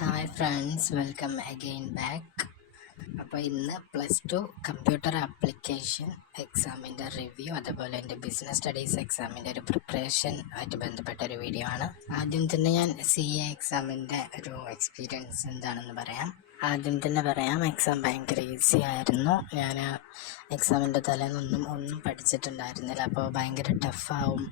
Hi friends, welcome again back. അപ്പോൾ ഇന്ന് +2 computer application എക്സാമിൻ്റെ റിവ്യൂ, അതുപോലെ എൻ്റെ ബിസിനസ് സ്റ്റഡീസ് എക്സാമിൻ്റെ ഒരു പ്രിപ്പറേഷൻ ആയിട്ട് ബന്ധപ്പെട്ട ഒരു വീഡിയോ ആണ്. ആദ്യം തന്നെ ഞാൻ CA എക്സാമിൻ്റെ ഒരു എക്സ്പീരിയൻസ് എന്താണെന്ന് പറയാം. എക്സാം ഭയങ്കര ഈസി ആയിരുന്നു. ഞാൻ എക്സാമിൻ്റെ തലേന്നൊന്നും പഠിച്ചിട്ടുണ്ടായിരുന്നില്ല. അപ്പോൾ ഭയങ്കര ടഫാവും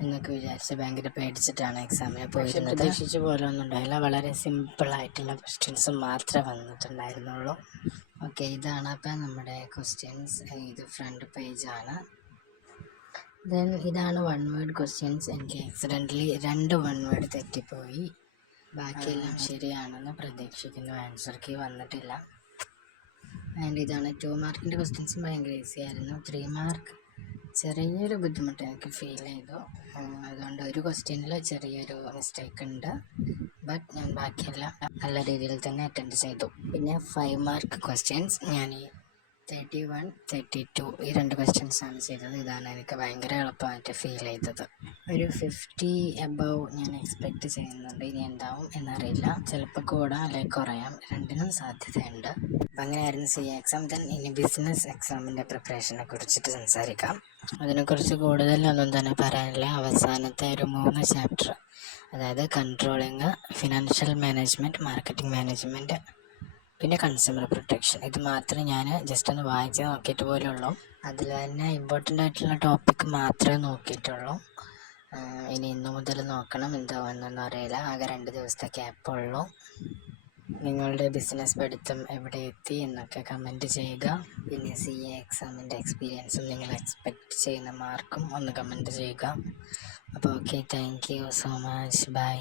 എന്നൊക്കെ വിചാരിച്ച് ഭയങ്കര പേടിച്ചിട്ടാണ് എക്സാമിന് പോയിരുന്നത്. പ്രതീക്ഷിച്ച പോലെ ഒന്നും ഉണ്ടായില്ല. വളരെ സിമ്പിളായിട്ടുള്ള ക്വസ്റ്റ്യൻസ് മാത്രമേ വന്നിട്ടുണ്ടായിരുന്നുള്ളൂ. ഓക്കെ, ഇതാണ് അപ്പം നമ്മുടെ ക്വസ്റ്റ്യൻസ്. ഇത് ഫ്രണ്ട് പേജാണ്. ദെൻ ഇതാണ് 1 വേർഡ് ക്വസ്റ്റ്യൻസ്. എനിക്ക് ആക്സിഡൻ്റലി 2 1 വേർഡ് തെറ്റിപ്പോയി. ബാക്കിയെല്ലാം ശരിയാണെന്ന് പ്രതീക്ഷിക്കുന്നു. ആൻസർ കീ വന്നിട്ടില്ല. ആൻഡ് ഇതാണ് 2 മാർക്കിൻ്റെ ക്വസ്റ്റ്യൻസും ഭയങ്കര ഈസി ആയിരുന്നു. 3 മാർക്ക് ചെറിയൊരു ബുദ്ധിമുട്ട് എനിക്ക് ഫീൽ ചെയ്തു. അതുകൊണ്ട് ഒരു ക്വസ്റ്റ്യനിൽ ചെറിയൊരു മിസ്റ്റേക്ക് ഉണ്ട്. ബട്ട് ഞാൻ ബാക്കിയെല്ലാം നല്ല രീതിയിൽ തന്നെ അറ്റൻഡ് ചെയ്തു. പിന്നെ 5 മാർക്ക് ക്വസ്റ്റ്യൻസ് ഞാൻ 31, 32 ഈ 2 ക്വസ്റ്റ്യൻസാണ് ചെയ്തത്. ഇതാണ് എനിക്ക് ഭയങ്കര എളുപ്പമായിട്ട് ഫീൽ ചെയ്തത്. ഒരു 50 എബവ് ഞാൻ എക്സ്പെക്റ്റ് ചെയ്യുന്നുണ്ട്. ഇനി എന്താവും എന്നറിയില്ല. ചിലപ്പോൾ കൂടാം അല്ലെങ്കിൽ കുറയാം, രണ്ടിനും സാധ്യതയുണ്ട്. അപ്പം അങ്ങനെയായിരുന്നു CA എക്സാം. ദെൻ ഇനി ബിസിനസ് എക്സാമിൻ്റെ പ്രിപ്പറേഷനെ കുറിച്ചിട്ട് സംസാരിക്കാം. അതിനെക്കുറിച്ച് കൂടുതലൊന്നും തന്നെ പറയാനില്ല. അവസാനത്തെ ഒരു 3 ചാപ്റ്റർ, അതായത് controlling, financial management, marketing management, പിന്നെ കൺസ്യൂമർ പ്രൊട്ടക്ഷൻ, ഇത് മാത്രമേ ഞാൻ ജസ്റ്റ് ഒന്ന് വായിച്ച് നോക്കിയിട്ട് പോലുള്ളൂ. അതിൽ തന്നെ ഇമ്പോർട്ടൻ്റ് ആയിട്ടുള്ള ടോപ്പിക്ക് മാത്രമേ നോക്കിയിട്ടുള്ളൂ. ഇനി ഇന്നു മുതൽ നോക്കണം. എന്താവുമെന്നൊന്നും അറിയില്ല. ആകെ 2 ദിവസത്തെ ഗ്യാപ്പുള്ളൂ. നിങ്ങളുടെ ബിസിനസ് പഠിത്തം എവിടെ എത്തി എന്നൊക്കെ കമൻറ്റ് ചെയ്യുക. പിന്നെ CA എക്സാമിൻ്റെ എക്സ്പീരിയൻസും നിങ്ങൾ എക്സ്പെക്റ്റ് ചെയ്യുന്ന മാർക്കും ഒന്ന് കമൻറ്റ് ചെയ്യുക. അപ്പോൾ okay, thank you so much. By.